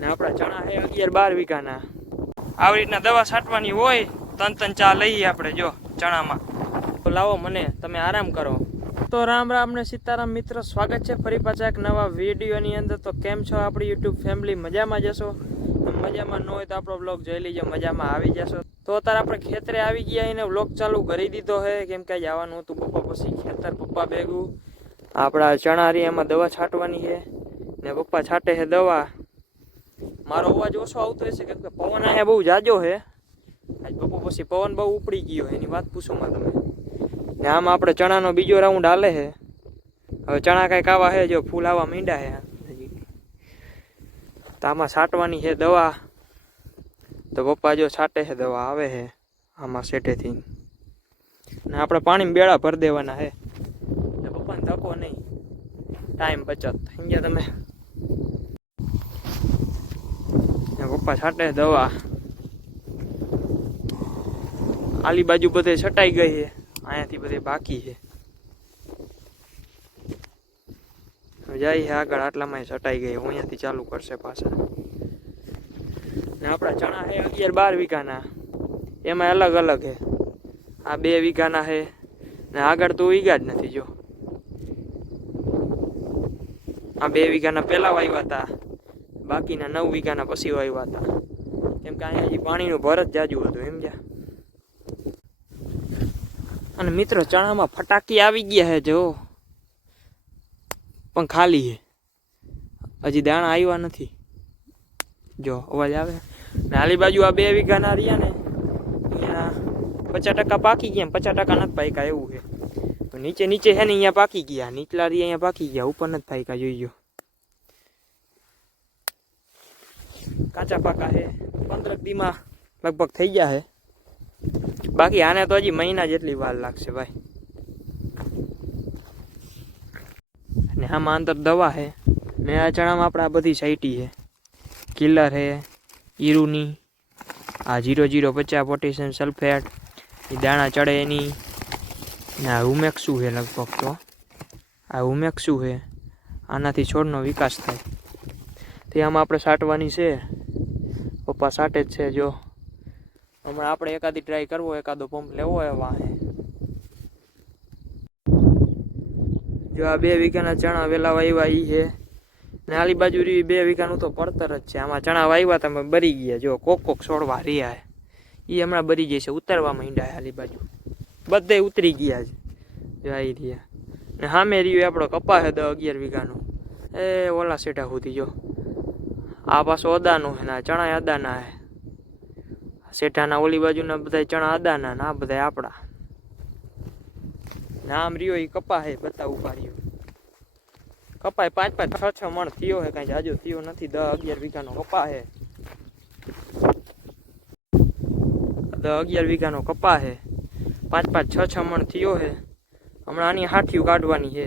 ને આપણા ચણા છે અગિયાર બાર વીઘાના. આવી રીતના દવા છાંટવાની હોય, તન તન ચા લઈએ આપણે, જો, ચણામાં. તો લાવો મને, તમે આરામ કરો. તો રામ રામ ને સીતારામ મિત્રો, સ્વાગત છે ફરી પાછા એક નવા વિડીયોની અંદર. તો કેમ છો આપણી યુટ્યુબ ફેમિલી? મજામાં જશો મજામાં ન હોય તો આપણો બ્લોગ જોઈ લીજો, મજામાં આવી જશો. તો અત્યારે આપણે ખેતરે આવી ગયા એને બ્લોગ ચાલુ કરી દીધો હે કેમ કે જવાનું હતું પપ્પા પછી ખેતર, પપ્પા ભેગું. આપણા ચણા રહી એમાં દવા છાંટવાની છે. ને પપ્પા છાંટે છે દવા. મારો અવાજ ઓછો આવતો હશે કેમ કે પવન અહીંયા બહુ જાજો છે. આજ બપોર પછી પવન બહુ ઉપડી ગયો એની વાત પૂછોમાં તમે. ને આમ આપણે ચણાનો બીજો રાઉન્ડ હાલે છે. હવે ચણા કાંઈક આવા છે, જો ફૂલ આવા મીંડા છે. તો આમાં છાંટવાની છે દવા. તો પપ્પા જો છાંટે છે, દવા આવે છે, આમાં શેઠેથી. ને આપણે પાણીમાં બેડા ભરી દેવાના છે. પપ્પાને ધક્કો નહીં. ટાઈમ બચત. સમજ્યા તમે ને પપ્પા છાંટે દવા. આલી બાજુ બધે છટાઈ ગઈ છે. અહીંયાથી બધે બાકી છે. જાય છે આગળ આટલામાં છટાઈ ગઈ. હું અહીંયાથી ચાલુ કરશે પાછા. ને આપણા ચણા છે અગિયાર બાર વીઘાના. એમાં અલગ અલગ છે. આ બે વીઘાના છે. ને આગળ તો વીઘા જ નથી જો. આ બે વીઘાના પહેલા વાવ્યા હતા. બાકીના નવ વીઘાના પસીઓ આવ્યા હતા. કેમ કે અહીંયા હજી પાણીનું ભર જ જાજુ હતું, એમ જ્યાં અને મિત્રો, ચણામાં ફટાકી આવી ગયા છે, જો. પણ ખાલી છે. હજી દાણા આવ્યા નથી. જો, અવાજ આવે? ને આલી બાજુ આ બે વીઘાના રહ્યા ને, અહીંયા પચાસ ટકા પાકી ગયા પચાસ ટકા નથી પાક્યા એવું છે. નીચે નીચે છે ને, અહીંયા પાકી ગયા. નીચલા રહ્યા, અહીંયા પાકી ગયા. ઉપર નથી પાક્યા, જોઈ ગયો કાચા પાકા છે. પંદર દીમાં લગભગ થઈ ગયા છે. બાકી આને તો હજી મહિના જેટલી વાર લાગશે ભાઈ. ને આમાં અંદર દવા છે. ને આ ચણામાં આપણે આ બધી સાઈટી છે. કિલર છે, ઈરુની, આ જીરો જીરો પચાસ પોટેશિયમ સલ્ફેટ, એ દાણા ચડે એની. આ ઉમેક્સું છે લગભગ તો. આ ઉમેક્સું છે. આનાથી છોડનો વિકાસ થાય. તે આમાં આપણે સાટવાની છે. પપ્પા સાટે જ છે જો. હમણાં આપણે એકાદી ટ્રાય કરવો, એકાદો પંપ લેવો એવા વાહે જો આ બે વીઘાના ચણા વેલા વાવ્યા એ છે ને આલી બાજુ રહી બે વીઘાનું તો પડતર જ છે. આમાં ચણા વાવ્યા તમે બરી ગયા. જો કોક કોક છોડવા રહ્યા એ હમણાં બરી જશે ઉતરવા માંડ્યા આલી બાજુ. બધે ઉતરી ગયા છે. જો આવી રહ્યા. ને સામે રહ્યું આપણો કપા છે દસ અગિયાર વીઘાનો. એ ઓલા સેટા સુધી જો. આ પાછો અદાનો છે ના ચણા અદાના છે. શેઠાના ઓલી બાજુના બધા ચણા અદાના ના બધા આપણા. નામ રહ્યો એ કપા હે બધા ઊભા રહ્યો. કપાય પાંચ પાંચ, છ છ મણ થયો હે, કઈ જાજો થયો નથી દસ અગિયાર વીઘાનો કપા હે. દસ અગિયાર વીઘાનો કપા હે. પાંચ પાંચ, છ છ મણ થયો હે. હમણાં આની હાથીઓ કાઢવાની છે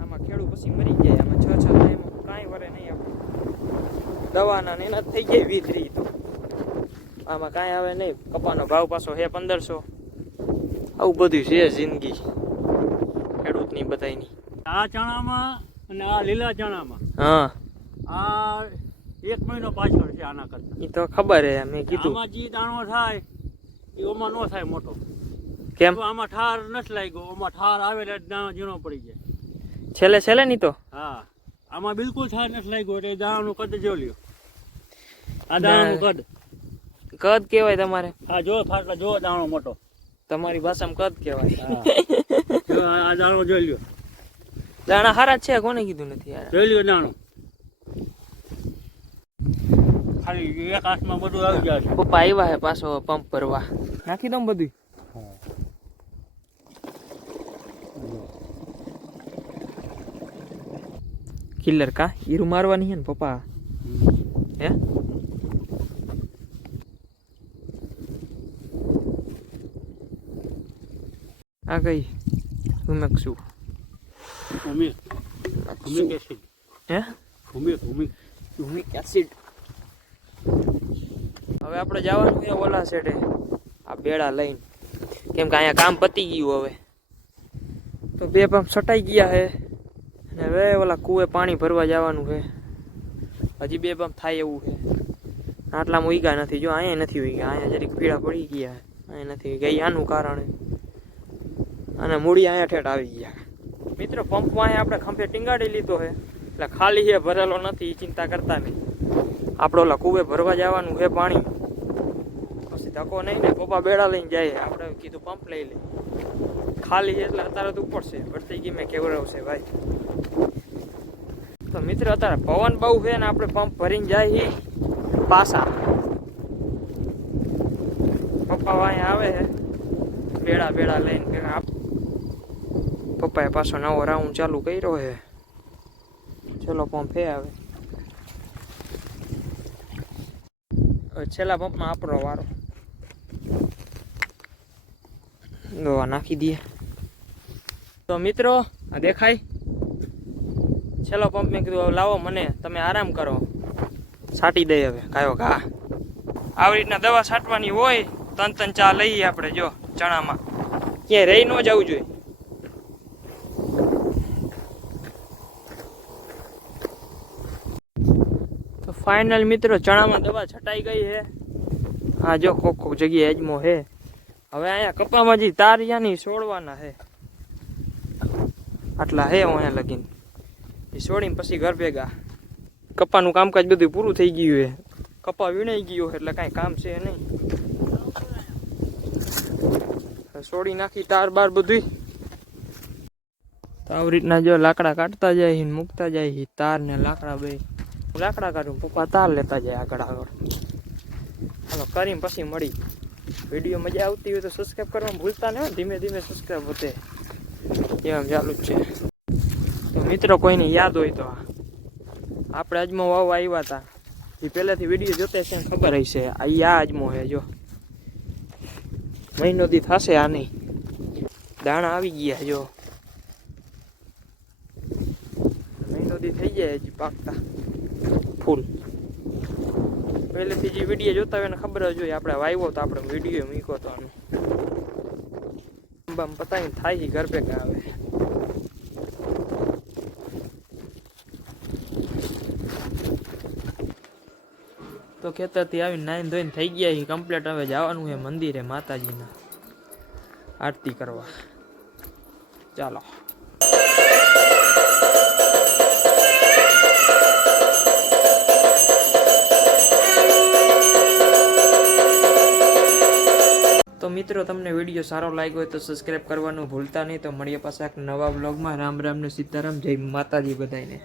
આમાં ખેડૂત પછી મરી જાય આમાં છ છ થાય એમાં કાંઈ વરે નહીં આપણે દવાના ને એના થઈ જાય વીતરી તો. આમાં કાંઈ આવે નહીં. કપાનો ભાવ પાછો હે પંદરસો. આવું બધું છે જિંદગી. ખેડૂતની બધાયની. આ ચણામાં અને આ લીલા ચણામાં. હા. આ એક મહિનો પાછળ છે આના કરતા. એ તો ખબર હે મેં કીધું. આમાં જે દાણો થાય એ ઓમાં નો થાય મોટો. કેમ? આમાં ઠાર નથી લાગ્યો ઓમાં ઠાર આવે એટલે દાણો ઝીણો પડી જાય. છેલ્લે છેલ્લે નહીં તો? હા. આમાં બિલકુલ ઠાર નથી લાગ્યો એટલે દાણાનું કદ જો લ્યો. આ દાણાનું કદ. કદ કહેવાય તમારે. હા જો ફાટલા જો દાણો મોટો. તમારી ભાષામાં કદ કહેવાય. આ આ દાણો જોઈ લ્યો. દાણા હારા જ છે કોને કીધું નથી યાર જોઈ લ્યો દાણો. ખાલી એક હાથમાં બધું આવી જાય છે. પપ્પા આવ્યા હે પાછો પંપ ભરવા. નાખી દઉં બધું કિલ્લર કા હીરું મારવાની છે ને પપ્પા હે આ કઈ ભૂમિ ભૂમિક એસિડ હે ભૂમિ ભૂમિ યુમિક એસિડ હવે આપણે જવાનું છે ઓલા સેટે આ બેડા લઈને. કેમ કે અહીંયા કામ પતી ગયું હવે. તો બે પંપ સટાઈ ગયા અને હવે ઓલા કુએ પાણી ભરવા જવાનું છે. હજી બે પંપ થાય એવું છે. આટલામાં ઉગ્યા નથી, જો અહીંયા નથી ઉગ્યા અહીંયા જરીક પીળા પડી ગયા અહીંયા નથી ઉગ્યા આનું કારણ છે. અને મૂડી અહીંયા ઠેઠ આવી ગયા મિત્રો, પંપમાં અહીંયા આપણે ખંભે ટીંગાડી લીધો છે. એટલે ખાલી છે, ભરેલો નથી એ ચિંતા કરતા નહીં. આપણે ઓલા કુવે ભરવા જવાનું છે પાણી. પછી ધક્કો નહીં ને પપ્પા બેડા લઈને જાય આપણે કીધું પંપ લઈ લે. ખાલી છે એટલે અત્યારે તો ઉપડશે ભરતી ગીમે કેવડાવશે ભાઈ? તો મિત્ર, અત્યારે પવન બહુ છે ને, આપણે પંપ ભરીને જાય પાછા. પપ્પા અહીંયા આવે છે. બેડા બેડા લઈને પપ્પાએ પાછો નવો રાઉન્ડ ચાલુ કર્યો છે. ચલો પંપ હે આવે છેલ્લા પંપમાં આપણો વારો. દવા નાખી દઈએ. તો મિત્રો દેખાય? છેલ્લો પંપ મેં કીધું લાવો મને, તમે આરામ કરો. છાંટી દઈએ હવે કાયો ઘા. આવી રીતના દવા છાંટવાની હોય, તન તન ચા લઈએ આપણે, જો, ચણામાં. ક્યાંય રહી ન જવું જોઈએ. તો ફાઇનલ મિત્રો, ચણામાં દવા છટાઈ ગઈ છે. હા, જો, કોક કોક જગ્યાએ અજમો છે. હવે અહીંયા કપામાં જે તારિયાની છોડવાના છે. આટલા હે અહીંયા લગીન. એ પછી ઘર ભેગા. કપાનું કામકાજ બધું પૂરું થઈ ગયું છે. કપા વીણાઈ ગયો એટલે કાંઈ કામ છે નહીં. છોડી નાખી તાર બાર બધું તો આવી રીતના જો લાકડા કાઢતા જાય ને મૂકતા જાય તાર ને લાકડા બે. લાકડા કાઢું, પપ્પા તાર લેતા જાય આગળ આગળ. હાલો, કરીને પછી મળી. વીડિયો મજા આવતી હોય તો સબસ્ક્રાઈબ કરવાનું ભૂલતા નહીં ધીમે ધીમે સબસ્ક્રાઈબ વધે. એમ ચાલુ જ છે. તો મિત્રો કોઈને યાદ હોય તો. આપણે અજમો વાવવા આવ્યા હતા. એ પહેલાથી વીડિયો જોતા છે ખબર હશે. આ અજમો હે, જો. મહિનો દી થશે આ નહીં દાણા આવી ગયા, જો. મહિનો દી થઈ જાય હજી પાકતા. ફૂલ. પહેલેથી જે વીડિયો જોતા હોય એને ખબર જ હોય. આપણે વાવ્યો તો આપણે વીડિયો મૂક્યો તો આનું. બમ પતાવીને થાય ઘર ભેગા આવે તો ખેતરથી આવીને નાઈન ધોઈને થઈ ગયા એ કમ્પ્લીટ હવે જવાનું છે મંદિરે માતાજીના આરતી કરવા. ચાલો. તો મિત્રો, તમને વીડિયો સારો લાગ્યો હોય તો સબસ્ક્રાઈબ કરવાનું ભૂલતા નહીં. તો મળીએ પાછા એક નવા બ્લોગમાં રામ રામને સીતારામ. જય માતાજી બધાને